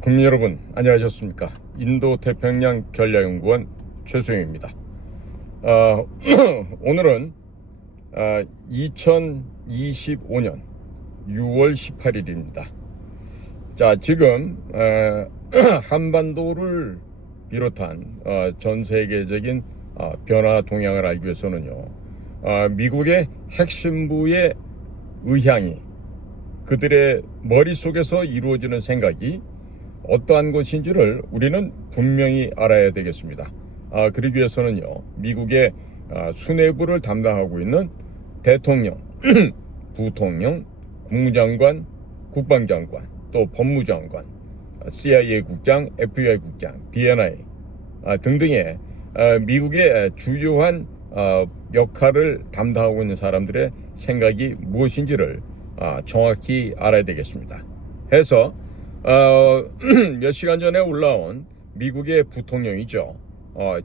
국민 여러분 안녕하셨습니까? 인도태평양 전략연구원 최수영입니다. 오늘은 2025년 6월 18일입니다. 자, 지금 한반도를 비롯한 전 세계적인 변화 동향을 알기 위해서는요, 미국의 핵심부의 의향이, 그들의 머릿속에서 이루어지는 생각이 어떠한 것인지를 우리는 분명히 알아야 되겠습니다. 그러기 위해서는요, 미국의 수뇌부를 담당하고 있는 대통령, 부통령, 국무장관, 국방장관, 또 법무장관, CIA 국장, FBI 국장, DNI 등등의 미국의 주요한 역할을 담당하고 있는 사람들의 생각이 무엇인지를 정확히 알아야 되겠습니다. 해서 몇 시간 전에 올라온 미국의 부통령이죠.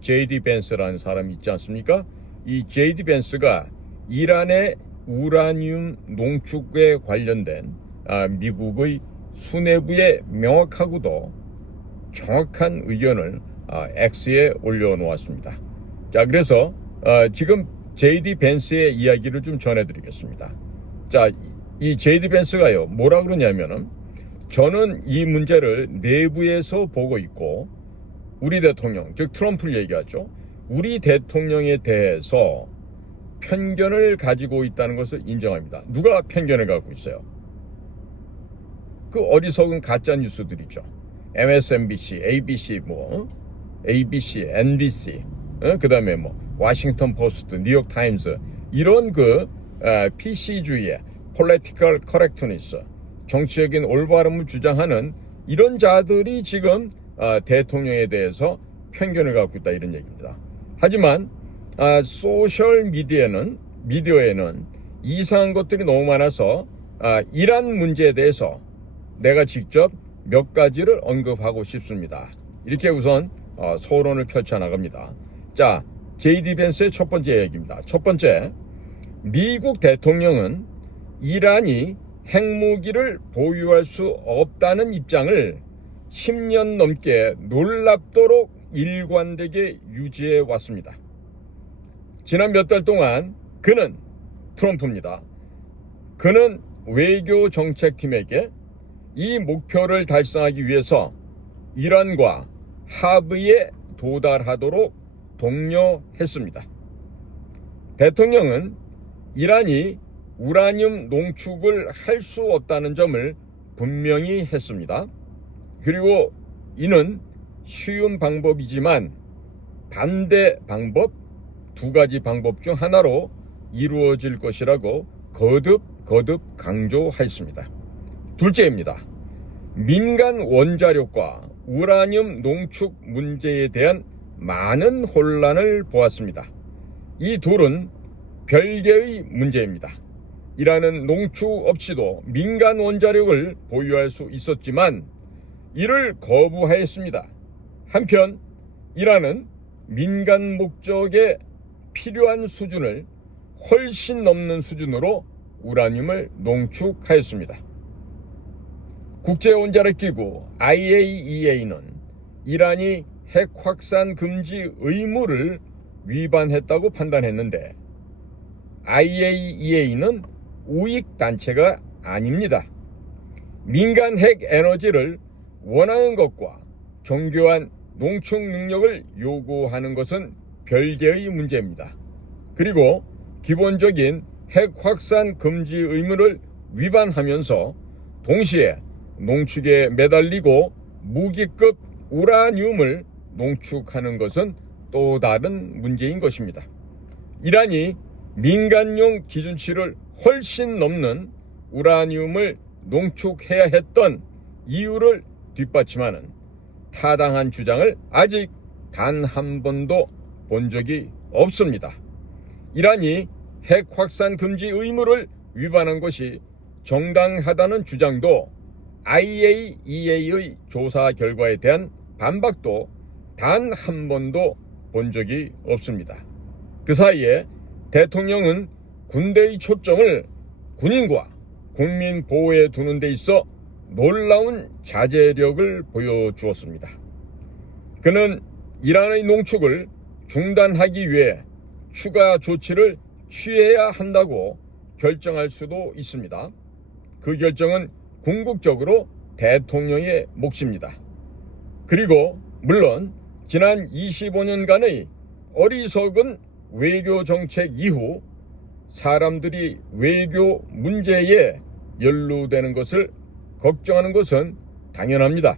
J.D. 벤스라는 사람이 있지 않습니까? 이 J.D. 벤스가 이란의 우라늄 농축에 관련된 미국의 수뇌부의 명확하고도 정확한 의견을 X에 올려놓았습니다. 자, 그래서 지금 J.D. 벤스의 이야기를 좀 전해드리겠습니다. 자, 이 J.D. 벤스가요, 뭐라 그러냐면은, 저는 이 문제를 내부에서 보고 있고, 우리 대통령, 즉 트럼프를 얘기하죠. 우리 대통령에 대해서 편견을 가지고 있다는 것을 인정합니다. 누가 편견을 갖고 있어요? 그 어리석은 가짜 뉴스들이죠. MSNBC, ABC, ABC, NBC, 그 다음에 워싱턴 포스트, 뉴욕 타임스, 이런 PC주의의 political correctness, 정치적인 올바름을 주장하는 이런 자들이 지금 대통령에 대해서 편견을 갖고 있다, 이런 얘기입니다. 하지만 소셜 미디어에는 이상한 것들이 너무 많아서 이란 문제에 대해서 내가 직접 몇 가지를 언급하고 싶습니다. 이렇게 우선 서론을 펼쳐나갑니다. 자, J.D. 벤스의 첫 번째 얘기입니다. 첫 번째, 미국 대통령은 이란이 핵무기를 보유할 수 없다는 입장을 10년 넘게 놀랍도록 일관되게 유지해 왔습니다. 지난 몇 달 동안 트럼프입니다. 그는 외교 정책팀에게 이 목표를 달성하기 위해서 이란과 합의에 도달하도록 독려했습니다. 대통령은 이란이 우라늄 농축을 할 수 없다는 점을 분명히 했습니다. 그리고 이는 쉬운 방법이지만 반대 방법, 두 가지 방법 중 하나로 이루어질 것이라고 거듭 강조했습니다. 둘째입니다. 민간 원자력과 우라늄 농축 문제에 대한 많은 혼란을 보았습니다. 이 둘은 별개의 문제입니다. 이란은 농축 없이도 민간 원자력을 보유할 수 있었지만 이를 거부하였습니다. 한편 이란은 민간 목적에 필요한 수준을 훨씬 넘는 수준으로 우라늄을 농축하였습니다. 국제원자력기구 IAEA는 이란이 핵 확산 금지 의무를 위반했다고 판단했는데, IAEA는 우익단체가 아닙니다. 민간 핵 에너지를 원하는 것과 정교한 농축 능력을 요구하는 것은 별개의 문제입니다. 그리고 기본적인 핵 확산 금지 의무를 위반하면서 동시에 농축에 매달리고 무기급 우라늄을 농축하는 것은 또 다른 문제인 것입니다. 이란이 민간용 기준치를 훨씬 넘는 우라늄을 농축해야 했던 이유를 뒷받침하는 타당한 주장을 아직 단 한 번도 본 적이 없습니다. 이란이 핵 확산 금지 의무를 위반한 것이 정당하다는 주장도 IAEA의 조사 결과에 대한 반박도 단 한 번도 본 적이 없습니다. 그 사이에 대통령은 군대의 초점을 군인과 국민 보호에 두는 데 있어 놀라운 자제력을 보여주었습니다. 그는 이란의 농축을 중단하기 위해 추가 조치를 취해야 한다고 결정할 수도 있습니다. 그 결정은 궁극적으로 대통령의 몫입니다. 그리고 물론 지난 25년간의 어리석은 외교 정책 이후 사람들이 외교 문제에 연루되는 것을 걱정하는 것은 당연합니다.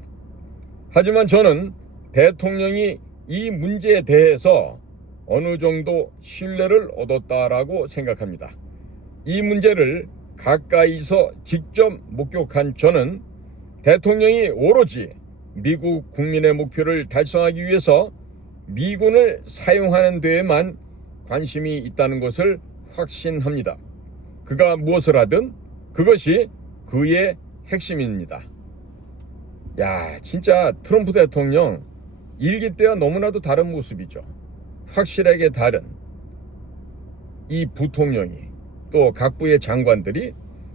하지만 저는 대통령이 이 문제에 대해서 어느 정도 신뢰를 얻었다라고 생각합니다. 이 문제를 가까이서 직접 목격한 저는 대통령이 오로지 미국 국민의 목표를 달성하기 위해서 미군을 사용하는 데에만 관심이 있다는 것을 확신합니다. 그가 무엇을 하든 그것이 그의 핵심입니다. 야, 진짜 트럼프 대통령 일기 때와 너무나도 다른 모습이죠. 확실하게 다른 이 부통령이 또 각부의 장관들이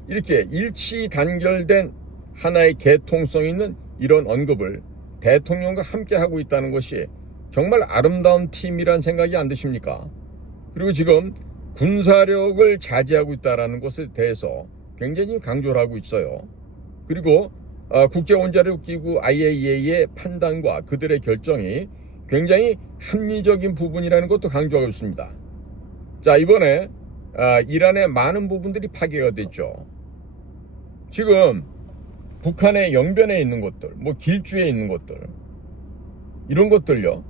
이렇게 일치 단결된 하나의 개통성 있는 이런 언급을 대통령과 함께 하고 있다는 것이 정말 아름다운 팀이란 생각이 안 드십니까? 그리고 지금 군사력을 자제하고 있다는 것에 대해서 굉장히 강조를 하고 있어요. 그리고 국제원자력기구 IAEA의 판단과 그들의 결정이 굉장히 합리적인 부분이라는 것도 강조하고 있습니다. 자, 이번에 이란의 많은 부분들이 파괴가 됐죠. 지금 북한의 영변에 있는 것들, 뭐 길주에 있는 것들, 이런 것들요,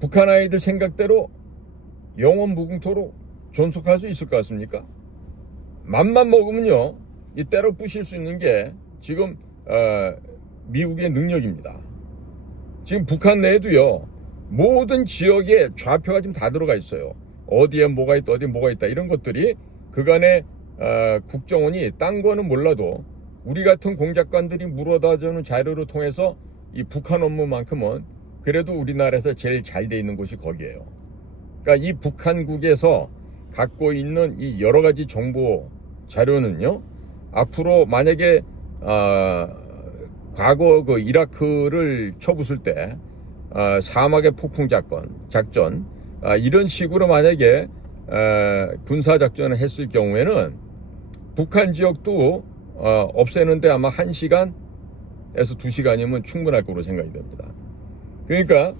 북한 아이들 생각대로 영원 무궁토로 존속할 수 있을 것 같습니까? 맘만 먹으면요, 이 때로 부실 수 있는 게 지금 미국의 능력입니다. 지금 북한 내에도요, 모든 지역에 좌표가 지금 다 들어가 있어요. 어디에 뭐가 있다, 어디에 뭐가 있다, 이런 것들이 그간의 국정원이 딴 거는 몰라도 우리 같은 공작관들이 물어다주는 자료를 통해서 이 북한 업무만큼은 그래도 우리나라에서 제일 잘 돼 있는 곳이 거기에요. 그러니까 이 북한국에서 갖고 있는 이 여러 가지 정보 자료는요, 앞으로 만약에 과거 그 이라크를 쳐부술 때 사막의 폭풍 작전 이런 식으로 만약에 군사 작전을 했을 경우에는 북한 지역도 없애는데 아마 1시간에서 2시간이면 충분할 거로 생각이 됩니다. 그러니까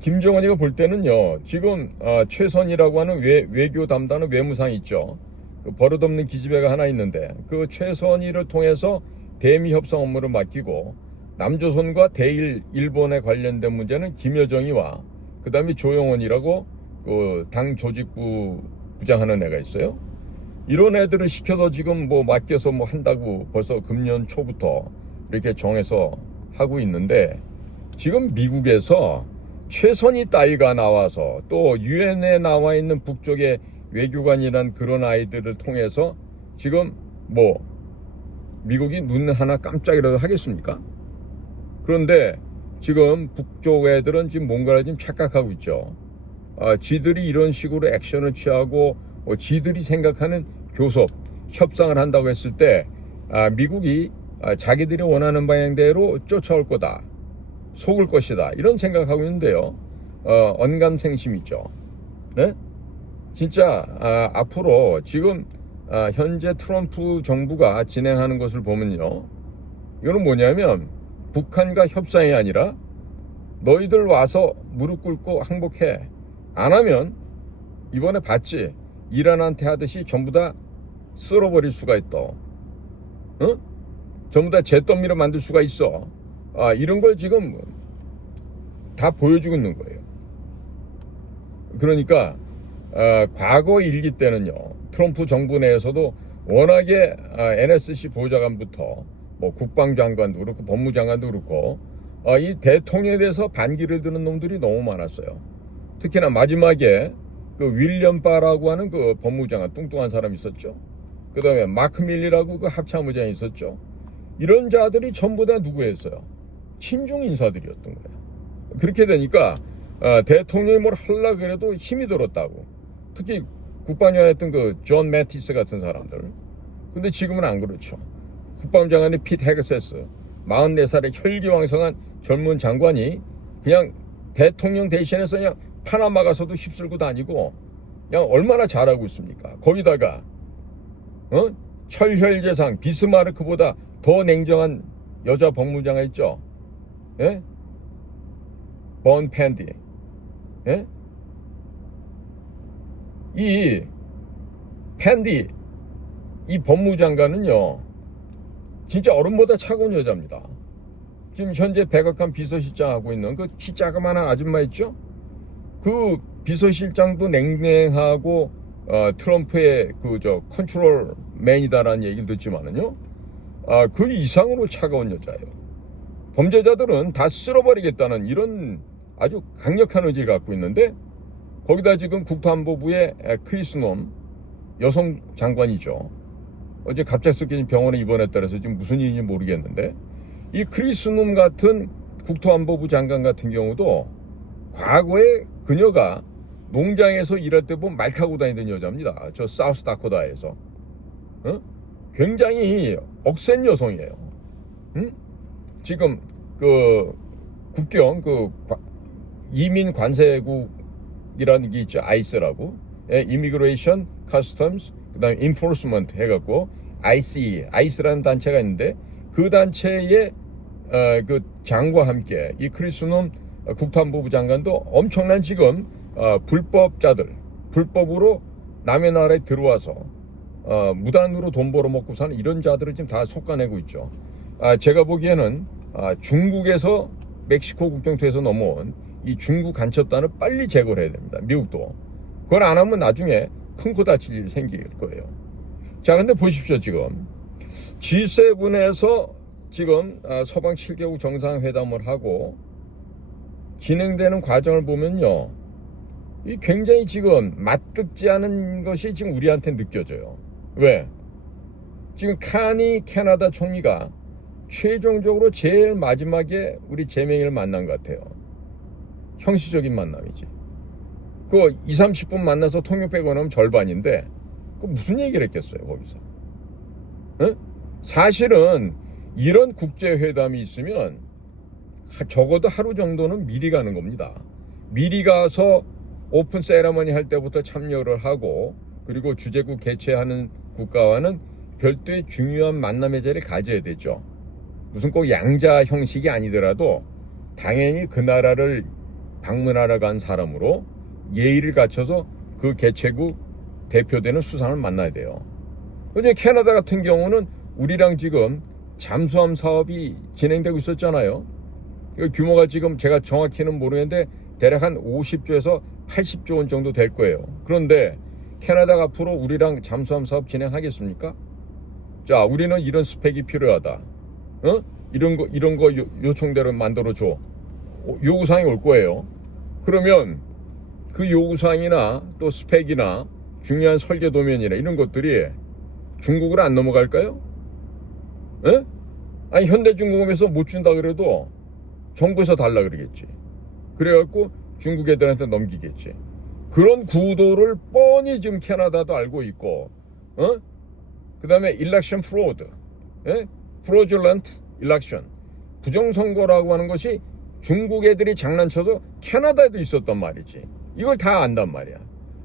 김정은이가 볼 때는요, 지금 최선이라고 하는 외교 담당은 외무상이 있죠. 그 버릇없는 기집애가 하나 있는데 그 최선희를 통해서 대미 협상 업무를 맡기고 남조선과 대일 일본에 관련된 문제는 김여정이와 그 다음에 조영원이라고 그 당 조직부 부장하는 애가 있어요. 이런 애들을 시켜서 지금 뭐 맡겨서 뭐 한다고 벌써 금년 초부터 이렇게 정해서 하고 있는데, 지금 미국에서 최선희 따위가 나와서 또 유엔에 나와 있는 북쪽의 외교관이란 그런 아이들을 통해서 지금 뭐 미국이 눈 하나 깜짝이라도 하겠습니까? 그런데 지금 북쪽 애들은 지금 뭔가를 지금 착각하고 있죠. 지들이 이런 식으로 액션을 취하고 지들이 생각하는 교섭, 협상을 한다고 했을 때 미국이 자기들이 원하는 방향대로 쫓아올 거다, 속을 것이다, 이런 생각하고 있는데요. 언감생심이죠. 네? 진짜 앞으로 지금 현재 트럼프 정부가 진행하는 것을 보면요, 이거는 뭐냐면 북한과 협상이 아니라 너희들 와서 무릎 꿇고 항복해, 안 하면 이번에 봤지, 이란한테 하듯이 전부 다 쓸어버릴 수가 있다, 전부 다 잿더미로 만들 수가 있어. 이런 걸 지금 다 보여주고 있는 거예요. 그러니까 과거 일기 때는요, 트럼프 정부 내에서도 워낙에 NSC 보좌관부터 뭐 국방장관도 그렇고 법무장관도 그렇고 이 대통령에 대해서 반기를 드는 놈들이 너무 많았어요. 특히나 마지막에 그 윌리엄 바라고 하는 그 법무장관, 뚱뚱한 사람 있었죠. 그 다음에 마크 밀리라고 그 합참의장이 있었죠. 이런 자들이 전부 다 누구였어요? 친중 인사들이었던 거예요. 그렇게 되니까 대통령이 뭘 하려고 그래도 힘이 들었다고. 특히 국방위원했던 그 존 매티스 같은 사람들. 근데 지금은 안 그렇죠. 국방장관이 핏 헤그세스 44살의 혈기왕성한 젊은 장관이 그냥 대통령 대신해서 그냥 파나마 가서도 휩쓸고 다니고 그냥 얼마나 잘하고 있습니까? 거기다가 철혈제상 비스마르크보다 더 냉정한 여자 법무장관 있죠? 예? 본 팬디. 예? 이 팬디 이 법무장관은요 진짜 어른보다 차가운 여자입니다. 지금 현재 백악관 비서실장 하고 있는 그 키 자그마한 아줌마 있죠? 그 비서실장도 냉랭하고 트럼프의 그 컨트롤맨이다라는 얘기를 듣지만은요 그 이상으로 차가운 여자예요. 범죄자들은 다 쓸어버리겠다는 이런 아주 강력한 의지를 갖고 있는데 거기다 지금 국토안보부의 크리스 놈 여성 장관이죠. 어제 갑작스럽게 병원에 입원했다 그래서 지금 무슨 일인지 모르겠는데 이 크리스 놈 같은 국토안보부 장관 같은 경우도 과거에 그녀가 농장에서 일할 때 보면 말 타고 다니던 여자입니다. 저 사우스 다코다에서. 굉장히 억센 여성이에요. 지금 그 국경 그 이민 관세국이라는 게 있죠. 아이스라고. 이미그레이션 커스텀스 그다음에 인포스먼트 해갖고 ICE 아이스라는 단체가 있는데 그 단체의 그 장과 함께 이 크리스놈 국토안보부 장관도 엄청난 지금 불법자들 불법으로 남의 나라에 들어와서 무단으로 돈 벌어먹고 사는 이런 자들을 지금 다 솎아내고 있죠. 제가 보기에는 중국에서 멕시코 국경투에서 넘어온 이 중국 간첩단을 빨리 제거를 해야 됩니다. 미국도. 그걸 안 하면 나중에 큰 코 다칠 일이 생길 거예요. 자, 근데 보십시오. 지금 G7에서 지금 서방 7개국 정상회담을 하고 진행되는 과정을 보면요. 이 굉장히 지금 맞듣지 않은 것이 지금 우리한테 느껴져요. 왜? 지금 카니 캐나다 총리가 최종적으로 제일 마지막에 우리 제명이를 만난 것 같아요. 형식적인 만남이지. 그 20-30분 만나서 통역 빼고 나면 절반인데 그 무슨 얘기를 했겠어요 거기서. 에? 사실은 이런 국제회담이 있으면 적어도 하루 정도는 미리 가는 겁니다. 미리 가서 오픈 세레머니 할 때부터 참여를 하고 그리고 주재국 개최하는 국가와는 별도의 중요한 만남의 자리를 가져야 되죠. 무슨 꼭 양자 형식이 아니더라도 당연히 그 나라를 방문하러 간 사람으로 예의를 갖춰서 그 개최국 대표되는 수상을 만나야 돼요. 근데 캐나다 같은 경우는 우리랑 지금 잠수함 사업이 진행되고 있었잖아요. 규모가 지금 제가 정확히는 모르겠는데 대략 한 50조에서 80조 원 정도 될 거예요. 그런데 캐나다가 앞으로 우리랑 잠수함 사업 진행하겠습니까? 자, 우리는 이런 스펙이 필요하다. 이런 거 요청대로 만들어줘. 요구사항이 올 거예요. 그러면 그 요구사항이나 또 스펙이나 중요한 설계 도면이나 이런 것들이 중국으로 안 넘어갈까요? 에? 아니 현대중공업에서 못 준다 그래도 정부에서 달라 그러겠지. 그래갖고 중국 애들한테 넘기겠지. 그런 구도를 뻔히 지금 캐나다도 알고 있고, 그 다음에 election fraud, fraudulent election, 부정선거라고 하는 것이 중국 애들이 장난쳐서 캐나다에도 있었단 말이지. 이걸 다 안단 말이야.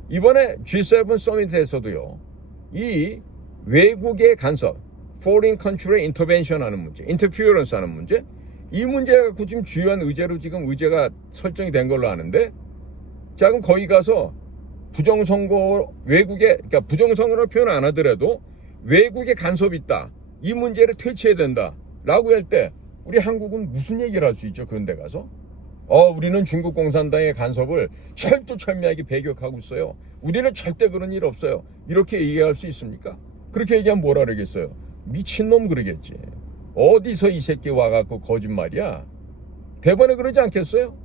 이번에 G7 서밋에서도요, 이 외국의 간섭, foreign country intervention 하는 문제, interference 하는 문제, 이 문제가 지금 주요한 의제로 지금 의제가 설정이 된 걸로 아는데, 자, 그럼 거기 가서 부정선거, 그러니까 부정선거라고 표현 안 하더라도 외국의 간섭이 있다. 이 문제를 퇴치해야 된다. 라고 할 때, 우리 한국은 무슨 얘기를 할 수 있죠? 그런 데 가서? 우리는 중국 공산당의 간섭을 철두철미하게 배격하고 있어요. 우리는 절대 그런 일 없어요. 이렇게 얘기할 수 있습니까? 그렇게 얘기하면 뭐라 그러겠어요? 미친놈 그러겠지. 어디서 이 새끼 와갖고 거짓말이야? 대번에 그러지 않겠어요?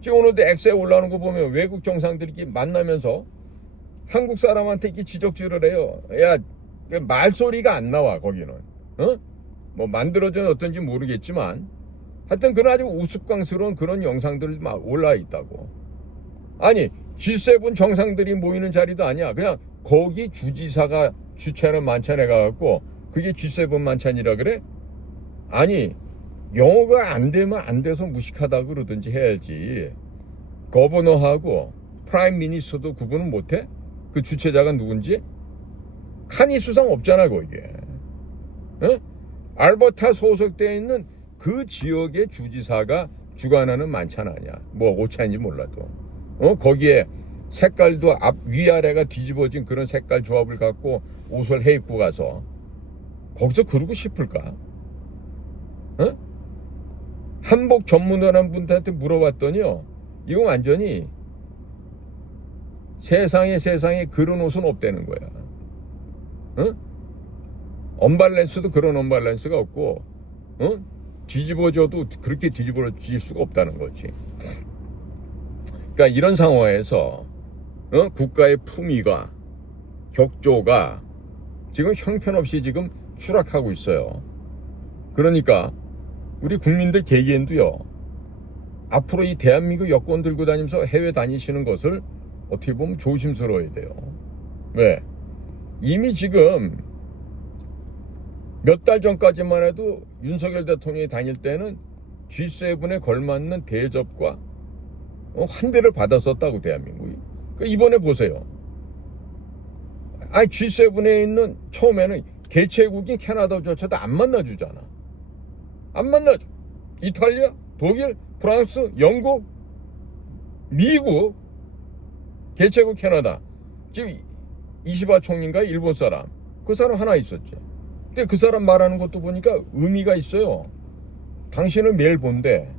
지금 오늘도 엑스에 올라오는 거 보면 외국 정상들이 만나면서 한국 사람한테 이렇게 지적질을 해요. 야, 말소리가 안 나와, 거기는. 뭐 만들어진 어떤지 모르겠지만 하여튼 그런 아주 우스꽝스러운 그런 영상들이 막 올라와 있다고. 아니 G7 정상들이 모이는 자리도 아니야. 그냥 거기 주지사가 주최하는 만찬에 가갖고 그게 G7 만찬이라 그래? 아니, 영어가 안 되면 안 돼서 무식하다 그러든지 해야지. 거버너하고 프라임 미니스터도 구분은 못해? 그 주최자가 누군지? 칸이 수상 없잖아 거기에. 어? 알버타 소속되어 있는 그 지역의 주지사가 주관하는 만찬 아니야. 뭐 오차인지 몰라도. 거기에 색깔도 앞 위아래가 뒤집어진 그런 색깔 조합을 갖고 옷을 해입고 가서 거기서 그러고 싶을까? 한복 전문가라는 분한테 물어봤더니요, 이거 완전히 세상에 그런 옷은 없다는 거야. 언밸런스도 그런 언밸런스가 없고, 뒤집어져도 그렇게 뒤집어질 수가 없다는 거지. 그러니까 이런 상황에서 국가의 품위가, 격조가 지금 형편없이 지금 추락하고 있어요. 그러니까 우리 국민들 개개인도요, 앞으로 이 대한민국 여권 들고 다니면서 해외 다니시는 것을 어떻게 보면 조심스러워야 돼요. 왜? 이미 지금 몇 달 전까지만 해도 윤석열 대통령이 다닐 때는 G7에 걸맞는 대접과 환대를 받았었다고, 대한민국이. 그러니까 이번에 보세요. G7에 있는 처음에는 개최국인 캐나다조차도 안 만나주잖아. 안 만나줘. 이탈리아, 독일, 프랑스, 영국, 미국, 개최국 캐나다. 지금 이시바 총리인가 일본 사람. 그 사람 하나 있었지. 근데 그 사람 말하는 것도 보니까 의미가 있어요. 당신은 매일 본대.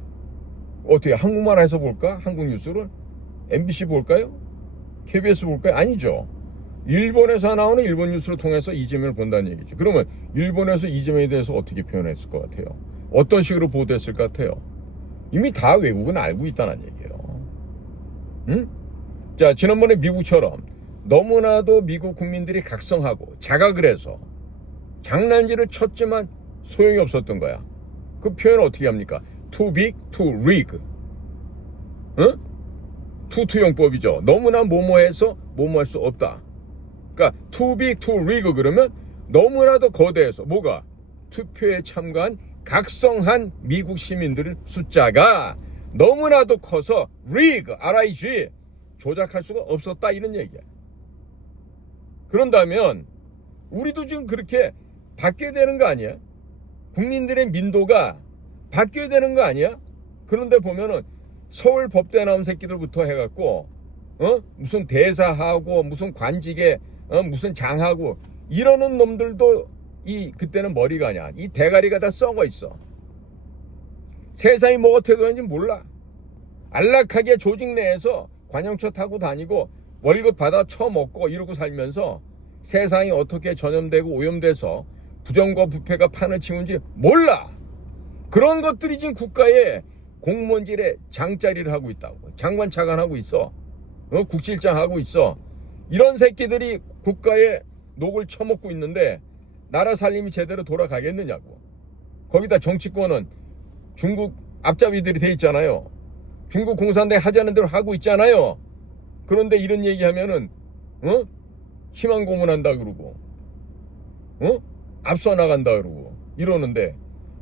어떻게 한국말 해서 볼까? 한국 뉴스를? MBC 볼까요? KBS 볼까요? 아니죠. 일본에서 나오는 일본 뉴스를 통해서 이재명을 본다는 얘기죠. 그러면 일본에서 이재명에 대해서 어떻게 표현했을 것 같아요? 어떤 식으로 보도했을 것 같아요? 이미 다 외국은 알고 있다는 얘기예요. 응? 자, 지난번에 미국처럼 너무나도 미국 국민들이 각성하고 자각을 해서 장난질을 쳤지만 소용이 없었던 거야. 그 표현을 어떻게 합니까? Too big, too rig. 응? 투투용법이죠. 너무나 뭐뭐해서 뭐뭐할 수 없다. 그러니까 too big, too rig 그러면 너무나도 거대해서 뭐가? 투표에 참가한 각성한 미국 시민들의 숫자가 너무나도 커서 rig, R-I-G 조작할 수가 없었다 이런 얘기야. 그런다면 우리도 지금 그렇게 바뀌어야 되는 거 아니야? 국민들의 민도가 바뀌어야 되는 거 아니야? 그런데 보면은 서울 법대 나온 새끼들부터 해갖고 무슨 대사하고 무슨 관직에 무슨 장하고 이러는 놈들도 그때는 머리가 아니야. 이 대가리가 다 썩어 있어. 세상이 뭐 어떻게 되는지 몰라. 안락하게 조직 내에서 관용차 타고 다니고 월급 받아 처먹고 이러고 살면서 세상이 어떻게 전염되고 오염돼서 부정과 부패가 판을 치는지 몰라. 그런 것들이 지금 국가의 공무원질에 장자리를 하고 있다고. 장관 차관하고 있어. 국실장 하고 있어. 이런 새끼들이 국가의 녹을 처먹고 있는데 나라 살림이 제대로 돌아가겠느냐고. 거기다 정치권은 중국 앞잡이들이 돼 있잖아요. 중국 공산당이 하자는 대로 하고 있잖아요. 그런데 이런 얘기하면은 희망 고문한다 그러고 앞서 나간다 그러고 이러는데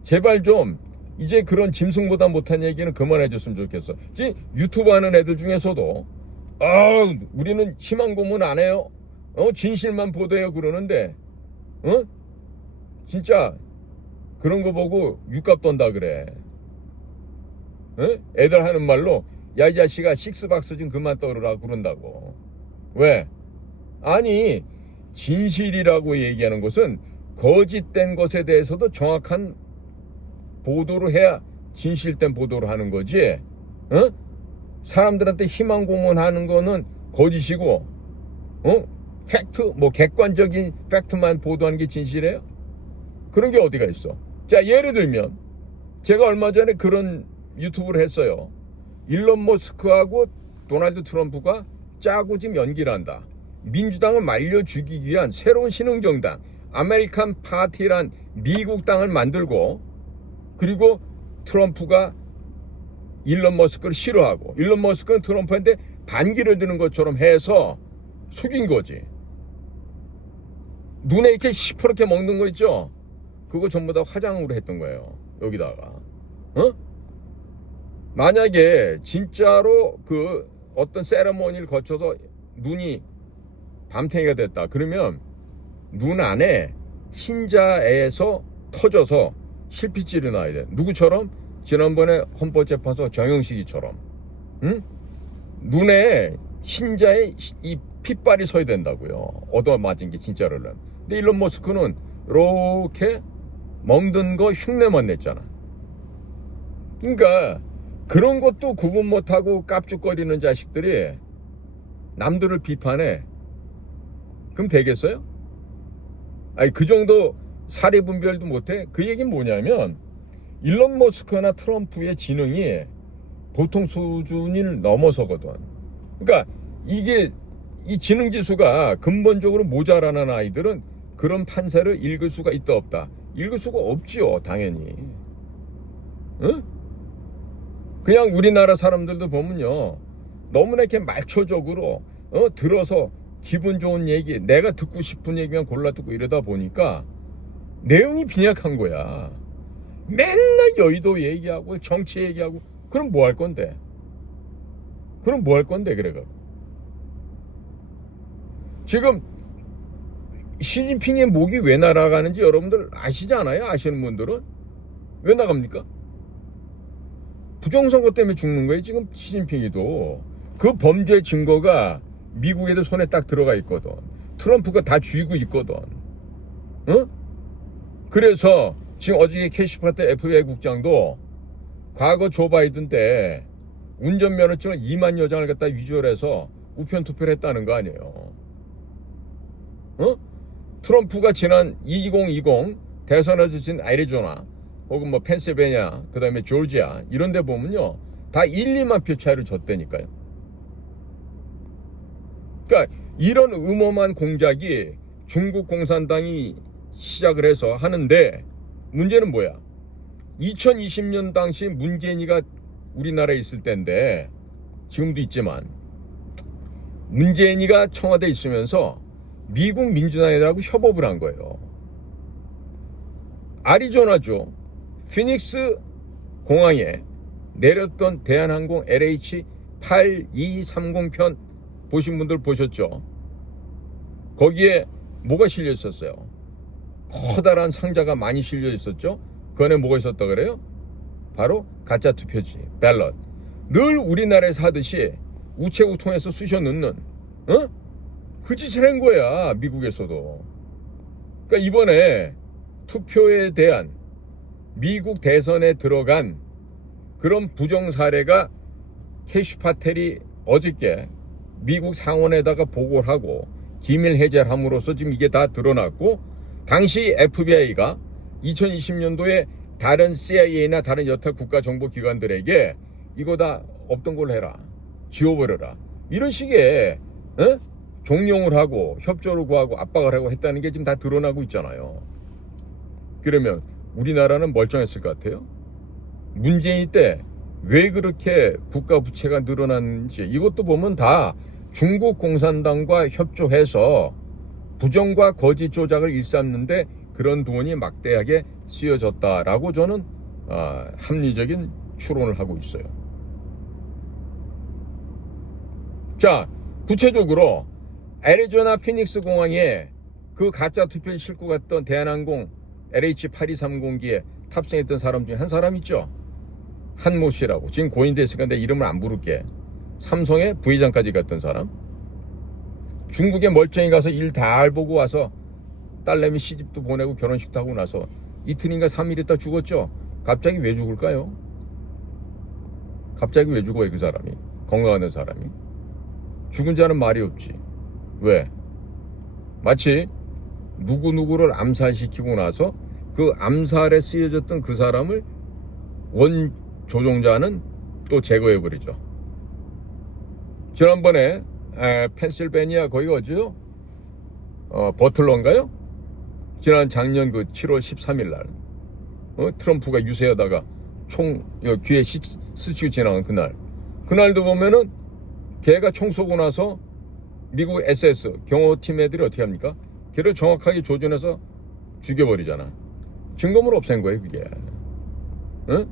제발 좀 이제 그런 짐승보다 못한 얘기는 그만해 줬으면 좋겠어. 지금 유튜브 하는 애들 중에서도 우리는 희망 고문 안 해요. 진실만 보도해요 그러는데 진짜 그런 거 보고 육갑 떤다 그래. 애들 하는 말로 야 이 자식아 식스박스 좀 그만 떠르라 그런다고. 왜? 아니 진실이라고 얘기하는 것은 거짓된 것에 대해서도 정확한 보도를 해야 진실된 보도를 하는 거지. 사람들한테 희망 고문하는 거는 거짓이고 팩트 뭐 객관적인 팩트만 보도하는 게 진실이에요? 그런 게 어디가 있어? 자, 예를 들면 제가 얼마 전에 그런 유튜브를 했어요. 일론 머스크하고 도널드 트럼프가 짜고 지금 연기를 한다. 민주당을 말려 죽이기 위한 새로운 신흥정당 아메리칸 파티란 미국 당을 만들고 그리고 트럼프가 일론 머스크를 싫어하고 일론 머스크는 트럼프한테 반기를 드는 것처럼 해서 속인 거지. 눈에 이렇게 시퍼렇게 먹는 거 있죠? 그거 전부 다 화장으로 했던 거예요. 여기다가. 만약에 진짜로 그 어떤 세레모니를 거쳐서 눈이 밤탱이가 됐다. 그러면 눈 안에 흰자에서 터져서 실핏줄이 나야 돼. 누구처럼? 지난번에 헌법재판소 정영식이처럼. 응? 눈에 흰자에 이 핏발이 서야 된다고요. 얻어맞은 게 진짜로는. 근데 일론 머스크는 이렇게 멍든 거 흉내만 냈잖아. 그러니까 그런 것도 구분 못하고 깝죽거리는 자식들이 남들을 비판해. 그럼 되겠어요? 아니, 그 정도 사례 분별도 못해? 그 얘기는 뭐냐면 일론 머스크나 트럼프의 지능이 보통 수준을 넘어서거든. 그러니까 이게 이 지능 지수가 근본적으로 모자라는 아이들은 그런 판사를 읽을 수가 있다 없다? 읽을 수가 없지요, 당연히. 응? 그냥 우리나라 사람들도 보면요, 너무나 이렇게 말초적으로 들어서 기분 좋은 얘기, 내가 듣고 싶은 얘기만 골라 듣고 이러다 보니까 내용이 빈약한 거야. 맨날 여의도 얘기하고 정치 얘기하고. 그럼 뭐 할 건데? 그래가지고 지금 시진핑의 목이 왜 날아가는지 여러분들 아시잖아요. 아시는 분들은. 왜 나갑니까? 부정선거 때문에 죽는 거예요. 지금 시진핑이도. 그 범죄 증거가 미국에도 손에 딱 들어가 있거든. 트럼프가 다 쥐고 있거든. 응? 그래서 지금 어저께 캐시파테 FBI 국장도 과거 조 바이든 때 운전면허증을 2만 여장을 갖다 위조해서 우편 투표를 했다는 거 아니에요. 트럼프가 지난 2020 대선에서 진 애리조나 혹은 뭐 펜실베니아, 그 다음에 조지아 이런 데 보면요, 다 1, 2만 표 차이를 졌다니까요. 그러니까 이런 음험한 공작이 중국 공산당이 시작을 해서 하는데, 문제는 뭐야? 2020년 당시 문재인이가 우리나라에 있을 때인데, 지금도 있지만 문재인이가 청와대에 있으면서 미국 민주당이라고 협업을 한 거예요. 아리조나주 피닉스 공항에 내렸던 대한항공 LH8230편 보신 분들 보셨죠? 거기에 뭐가 실려 있었어요? 커다란 상자가 많이 실려 있었죠? 그 안에 뭐가 있었다 그래요? 바로 가짜 투표지, 밸럿. 늘 우리나라에서 하듯이 우체국 통해서 쑤셔 넣는, 그 짓을 한 거야, 미국에서도. 그러니까 이번에 투표에 대한 미국 대선에 들어간 그런 부정 사례가 캐시파텔이 어저께 미국 상원에다가 보고를 하고 기밀 해제를 함으로써 지금 이게 다 드러났고, 당시 FBI가 2020년도에 다른 CIA나 다른 여타 국가정보기관들에게 이거 다 없던 걸로 해라, 지워버려라, 이런 식의 종용을 하고 협조를 구하고 압박을 하고 했다는 게 지금 다 드러나고 있잖아요. 그러면 우리나라는 멀쩡했을 것 같아요? 문재인 때 왜 그렇게 국가 부채가 늘어났는지 이것도 보면 다 중국 공산당과 협조해서 부정과 거짓 조작을 일삼는데 그런 돈이 막대하게 쓰여졌다라고 저는 합리적인 추론을 하고 있어요. 자, 구체적으로 애리조나 피닉스 공항에 그 가짜 투표를 싣고 갔던 대한항공 LH8230기에 탑승했던 사람 중에 한 사람 있죠? 한모 씨라고. 지금 고인됐으니까 내 이름을 안 부를게. 삼성의 부회장까지 갔던 사람. 중국에 멀쩡히 가서 일 다 보고 와서 딸내미 시집도 보내고 결혼식도 하고 나서 이틀인가 3일 있다 죽었죠? 갑자기 왜 죽을까요? 갑자기 왜 죽어요, 그 사람이? 건강한 사람이? 죽은 자는 말이 없지. 왜? 마치 누구누구를 암살시키고 나서 그 암살에 쓰여졌던 그 사람을 원 조종자는 또 제거해버리죠. 지난번에 펜실베니아 거기 어디요? 버틀러인가요? 지난 작년 그 7월 13일 날 트럼프가 유세하다가 총 귀에 스치고 지나간 그날도 보면은 걔가 총 쏘고 나서 미국 SS 경호팀 애들이 어떻게 합니까? 걔를 정확하게 조준해서 죽여버리잖아. 증거물 없앤 거예요, 그게. 응?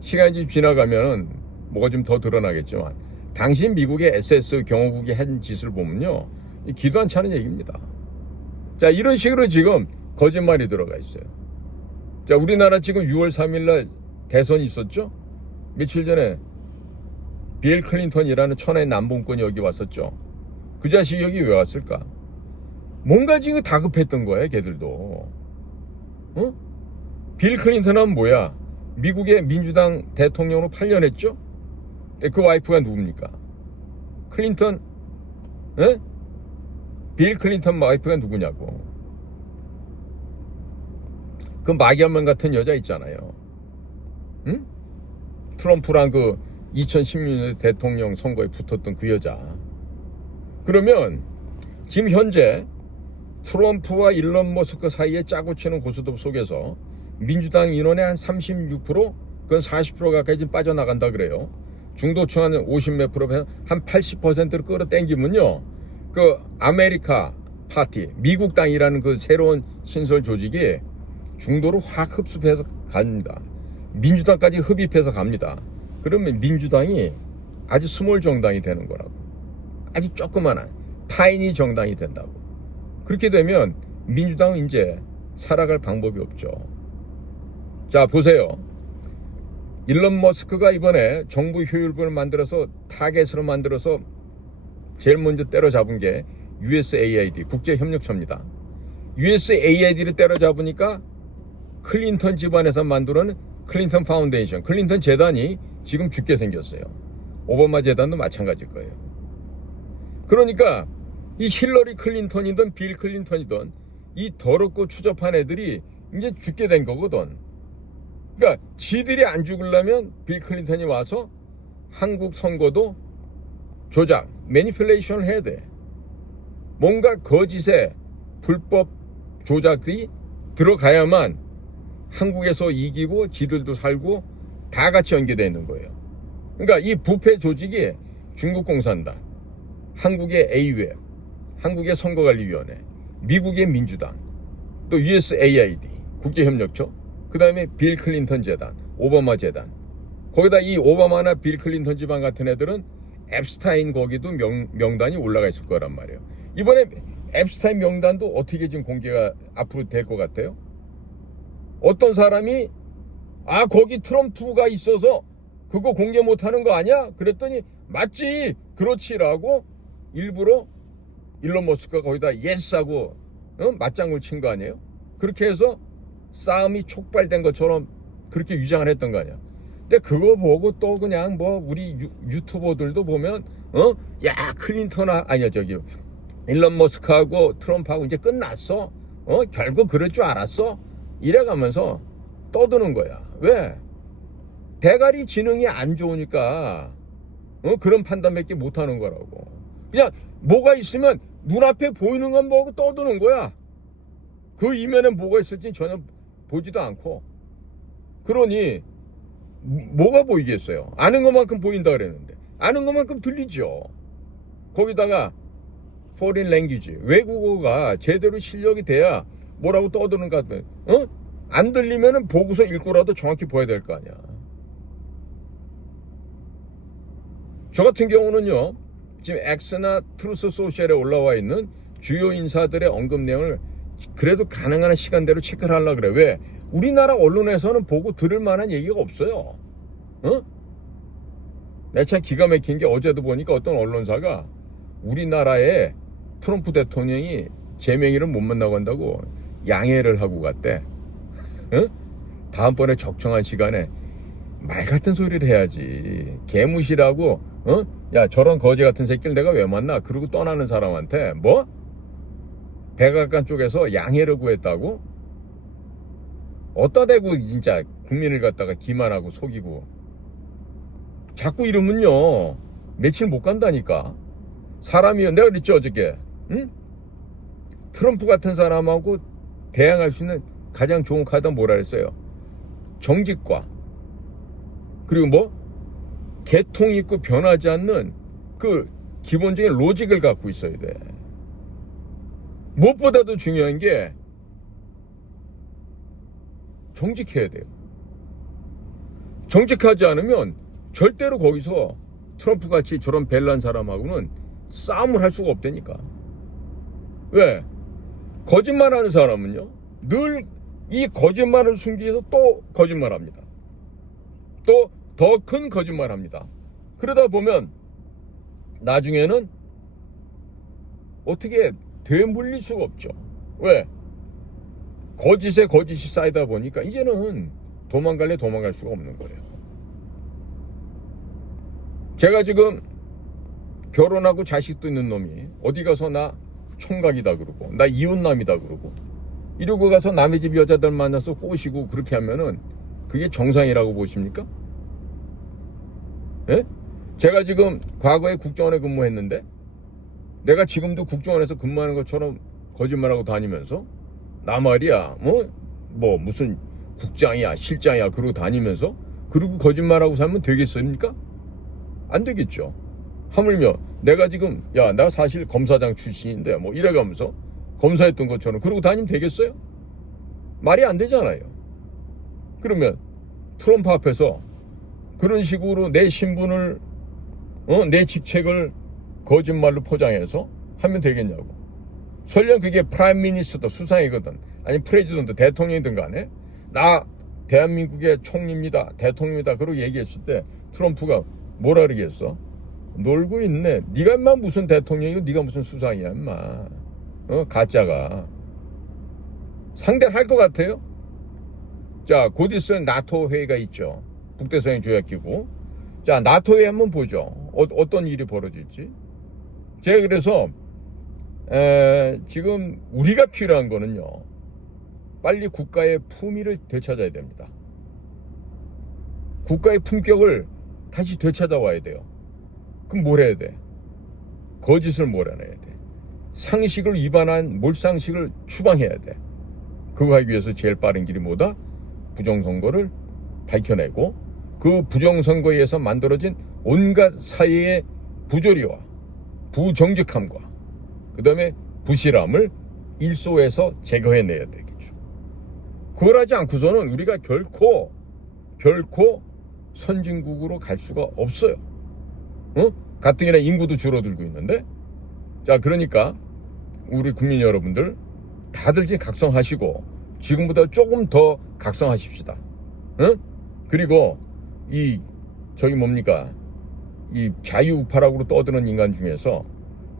시간이 좀 지나가면 뭐가 좀 더 드러나겠지만 당신 미국의 SS 경호국이 한 짓을 보면요, 기도 안 차는 얘기입니다. 자, 이런 식으로 지금 거짓말이 들어가 있어요. 자, 우리나라 지금 6월 3일 날 대선이 있었죠? 며칠 전에 빌 클린턴이라는 천하의 남봉꾼이 여기 왔었죠. 그 자식이 여기 왜 왔을까? 뭔가 지금 다급했던 거야, 걔들도. 어? 빌 클린턴은 뭐야? 미국의 민주당 대통령으로 8년 했죠? 그 와이프가 누굽니까? 클린턴, 에? 빌 클린턴 와이프가 누구냐고. 그 마기아먼 같은 여자 있잖아요. 응? 트럼프랑 그 2016년 대통령 선거에 붙었던 그 여자. 그러면 지금 현재 트럼프와 일론 머스크 사이에 짜고 치는 고스톱 속에서 민주당 인원의 한 36%, 그건 40% 가까이 지금 빠져나간다 그래요. 중도층 한 50 몇 프로, 한 80%를 끌어당기면요, 그 아메리카 파티, 미국당이라는 그 새로운 신설 조직이 중도로 확 흡수해서 갑니다. 민주당까지 흡입해서 갑니다. 그러면 민주당이 아주 스몰 정당이 되는 거라고. 아주 조그만한 타이니 정당이 된다고. 그렇게 되면 민주당은 이제 살아갈 방법이 없죠. 자, 보세요. 일론 머스크가 이번에 정부 효율부를 만들어서 타겟으로 만들어서 제일 먼저 때려잡은 게 USAID, 국제협력처입니다. USAID를 때려잡으니까 클린턴 집안에서 만들어낸 클린턴 파운데이션, 클린턴 재단이 지금 죽게 생겼어요. 오바마 재단도 마찬가지일 거예요. 그러니까 이 힐러리 클린턴이든 빌 클린턴이든 이 더럽고 추접한 애들이 이제 죽게 된 거거든. 그러니까 지들이 안 죽으려면 빌 클린턴이 와서 한국 선거도 조작, 매니플레이션을 해야 돼. 뭔가 거짓의 불법 조작이 들어가야만 한국에서 이기고 지들도 살고 다 같이 연계되어 있는 거예요. 그러니까 이 부패 조직이 중국 공산당, 한국의 AUF, 한국의 선거관리위원회, 미국의 민주당, 또 USAID, 국제협력처, 그 다음에 빌 클린턴 재단, 오바마 재단. 거기다 이 오바마나 빌 클린턴 집안 같은 애들은 앱스타인 거기도 명단이 올라가 있을 거란 말이에요. 이번에 앱스타인 명단도 어떻게 지금 공개가 앞으로 될 것 같아요? 어떤 사람이 거기 트럼프가 있어서 그거 공개 못하는 거 아니야? 그랬더니 맞지, 그렇지라고 일부러 일론 머스크가 거기다 예스하고 맞장구를 친 거 아니에요? 그렇게 해서 싸움이 촉발된 것처럼 그렇게 위장을 했던 거 아니야. 근데 그거 보고 또 그냥 뭐 우리 유튜버들도 보면 야, 클린턴아, 아니야, 저기 일론 머스크하고 트럼프하고 이제 끝났어, 결국 그럴 줄 알았어, 이래가면서 떠드는 거야. 왜? 대가리 지능이 안 좋으니까 그런 판단밖에 못하는 거라고. 그냥 뭐가 있으면 눈앞에 보이는 건 보고 떠드는 거야. 그 이면에 뭐가 있을지 전혀 보지도 않고. 그러니 뭐가 보이겠어요? 아는 것만큼 보인다 그랬는데 아는 것만큼 들리죠. 거기다가 foreign language, 외국어가 제대로 실력이 돼야 뭐라고 떠드는가. 안 들리면은 보고서 읽고라도 정확히 보여야 될 거 아니야. 저 같은 경우는요, 지금 X나 트루스 소셜에 올라와 있는 주요 인사들의 언급 내용을 그래도 가능한 시간대로 체크를 하려고 그래. 왜? 우리나라 언론에서는 보고 들을 만한 얘기가 없어요. 내가 참 기가 막힌 게 어제도 보니까 어떤 언론사가 우리나라에 트럼프 대통령이 제명이를 못 만나고 한다고 양해를 하고 갔대. 다음번에 적정한 시간에 말 같은 소리를 해야지. 개무시라고, 야, 저런 거지 같은 새끼를 내가 왜 만나? 그러고 떠나는 사람한테 뭐? 백악관 쪽에서 양해를 구했다고? 어디다 대고 진짜 국민을 갖다가 기만하고 속이고. 자꾸 이러면요, 며칠 못 간다니까. 사람이, 내가 그랬죠 어저께, 트럼프 같은 사람하고 대항할 수 있는 가장 좋은 카드는 뭐라 그랬어요? 정직과, 그리고 뭐? 개통 있고 변하지 않는 그 기본적인 로직을 갖고 있어야 돼. 무엇보다도 중요한 게 정직해야 돼요. 정직하지 않으면 절대로 거기서 트럼프 같이 저런 벨란 사람하고는 싸움을 할 수가 없다니까. 왜? 거짓말하는 사람은요, 늘 이 거짓말을 숨기기 위해서 또 거짓말합니다. 또 더 큰 거짓말합니다. 그러다 보면 나중에는 어떻게 되물릴 수가 없죠. 왜? 거짓에 거짓이 쌓이다 보니까 이제는 도망갈 수가 없는 거예요. 제가 지금 결혼하고 자식도 있는 놈이 어디 가서 나 총각이다 그러고 나 이혼남이다 그러고 이러고 가서 남의 집 여자들 만나서 꼬시고 그렇게 하면은 그게 정상이라고 보십니까? 예? 제가 지금 과거에 국정원에 근무했는데 내가 지금도 국정원에서 근무하는 것처럼 거짓말하고 다니면서 나 말이야 뭐 무슨 국장이야 실장이야 그러고 다니면서 그리고 거짓말하고 살면 되겠습니까? 안 되겠죠. 하물며 내가 지금 야 나 사실 검사장 출신인데 뭐 이래가면서 검사했던 것처럼 그러고 다니면 되겠어요? 말이 안 되잖아요. 그러면 트럼프 앞에서 그런 식으로 내 신분을 내 직책을 거짓말로 포장해서 하면 되겠냐고. 설령 그게 프라임 미니스터 수상이거든 아니 프레지던트 대통령이든 간에 나 대한민국의 총리입니다 대통령입니다 그러고 얘기했을 때 트럼프가 뭐라 그러겠어? 놀고 있네. 네가 인마 무슨 대통령이고 네가 무슨 수상이야 인마. 가짜가. 상대를 할 것 같아요? 자, 곧 있으면 나토 회의가 있죠. 북대서양 조약기구. 자, 나토 회의 한번 보죠. 어떤 일이 벌어질지. 제가 그래서 지금 우리가 필요한 거는요. 빨리 국가의 품위를 되찾아야 됩니다. 국가의 품격을 다시 되찾아와야 돼요. 그럼 뭘 해야 돼? 거짓을 몰아내야 돼. 상식을 위반한 몰상식을 추방해야 돼. 그거 하기 위해서 제일 빠른 길이 뭐다? 부정선거를 밝혀내고 그 부정선거에 의해서 만들어진 온갖 사회의 부조리와 부정직함과 그 다음에 부실함을 일소에서 제거해내야 되겠죠. 그걸 하지 않고서는 우리가 결코 선진국으로 갈 수가 없어요. 가뜩이나 인구도 줄어들고 있는데. 자, 그러니까 우리 국민 여러분들 다들 이제 각성하시고 지금보다 조금 더 각성하십시다. 그리고 이 자유우파라고 떠드는 인간 중에서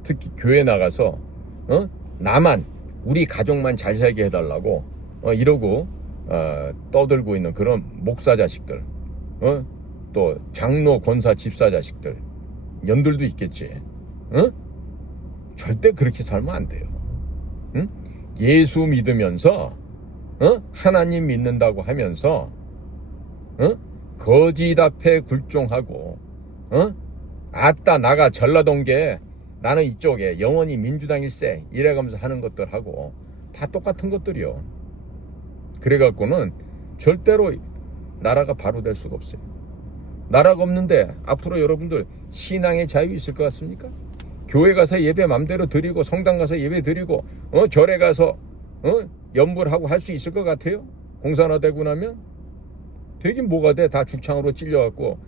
특히 교회 나가서 나만 우리 가족만 잘 살게 해달라고 이러고 떠들고 있는 그런 목사 자식들, 또 장로 권사 집사 자식들 년들도 있겠지. 절대 그렇게 살면 안 돼요. 예수 믿으면서 하나님 믿는다고 하면서 거짓 앞에 굴종하고 아따 나가 전라도인게 나는 이쪽에 영원히 민주당일세 이래가면서 하는 것들하고 다 똑같은 것들이요. 그래갖고는 절대로 나라가 바로 될 수가 없어요. 나라가 없는데 앞으로 여러분들 신앙의 자유 있을 것 같습니까? 교회 가서 예배 맘대로 드리고 성당 가서 예배 드리고 절에 가서 연불 하고 할 수 있을 것 같아요? 공산화되고 나면? 되긴 뭐가 돼? 다 죽창으로 찔려갖고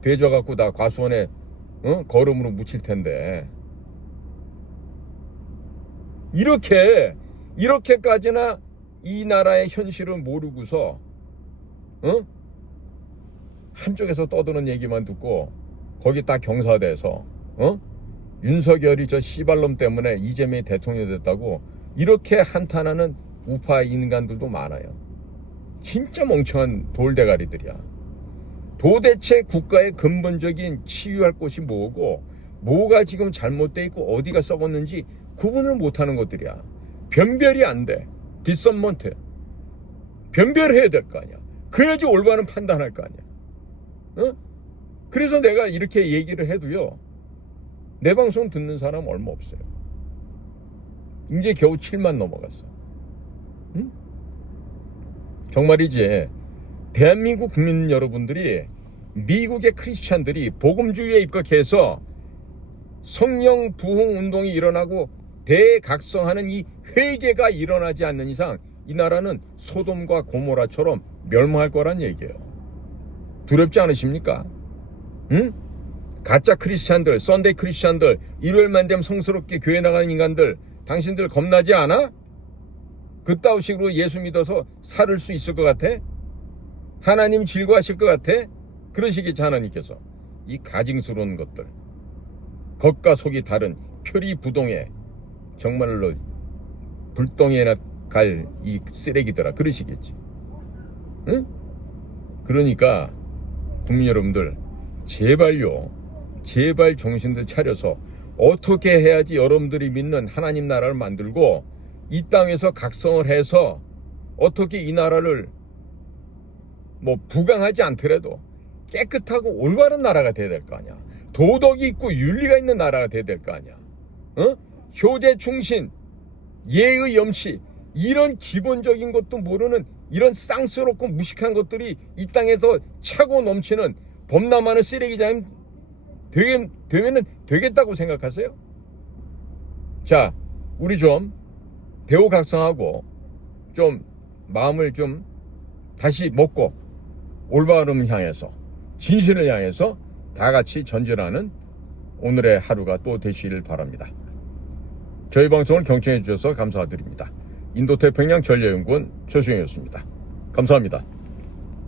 되져갖고 다 과수원에 거름으로 묻힐 텐데. 이렇게까지나 이 나라의 현실을 모르고서 한쪽에서 떠드는 얘기만 듣고 거기 딱 경사돼서 윤석열이 저 씨발놈 때문에 이재명이 대통령이 됐다고 이렇게 한탄하는 우파 인간들도 많아요. 진짜 멍청한 돌대가리들이야. 도대체 국가의 근본적인 치유할 곳이 뭐고 뭐가 지금 잘못돼 있고 어디가 썩었는지 구분을 못하는 것들이야. 변별이 안 돼. 디서먼트. 변별해야 될 거 아니야. 그래야지 올바른 판단할 거 아니야. 그래서 내가 이렇게 얘기를 해도요. 내 방송 듣는 사람 얼마 없어요. 이제 겨우 7만 넘어갔어. 정말이지. 대한민국 국민 여러분들이 미국의 크리스찬들이 복음주의에 입각해서 성령 부흥 운동이 일어나고 대각성하는 이 회개가 일어나지 않는 이상 이 나라는 소돔과 고모라처럼 멸망할 거란 얘기예요. 두렵지 않으십니까? 응? 가짜 크리스찬들, 썬데이 크리스찬들, 일요일만 되면 성스럽게 교회 나가는 인간들, 당신들 겁나지 않아? 그따위 식으로 예수 믿어서 살을 수 있을 것 같아? 하나님 즐거워하실 것 같아? 그러시겠지 하나님께서. 이 가증스러운 것들, 겉과 속이 다른 표리부동에 정말로 불덩이에나 갈 이 쓰레기들아, 그러시겠지. 응? 그러니까 국민 여러분들, 제발요, 제발 정신들 차려서 어떻게 해야지 여러분들이 믿는 하나님 나라를 만들고 이 땅에서 각성을 해서 어떻게 이 나라를 뭐 부강하지 않더라도 깨끗하고 올바른 나라가 돼야 될 거 아니야. 도덕이 있고 윤리가 있는 나라가 돼야 될 거 아니야. 어? 효제 충신, 예의 염치, 이런 기본적인 것도 모르는 이런 쌍스럽고 무식한 것들이 이 땅에서 차고 넘치는 범람하는 쓰레기장이 되면은 되겠다고 생각하세요? 자, 우리 좀 대우각성하고 좀 마음을 좀 다시 먹고 올바름을 향해서, 진실을 향해서 다 같이 전진하는 오늘의 하루가 또 되시길 바랍니다. 저희 방송을 경청해 주셔서 감사드립니다. 인도태평양 전략연구원 최수영이었습니다. 감사합니다.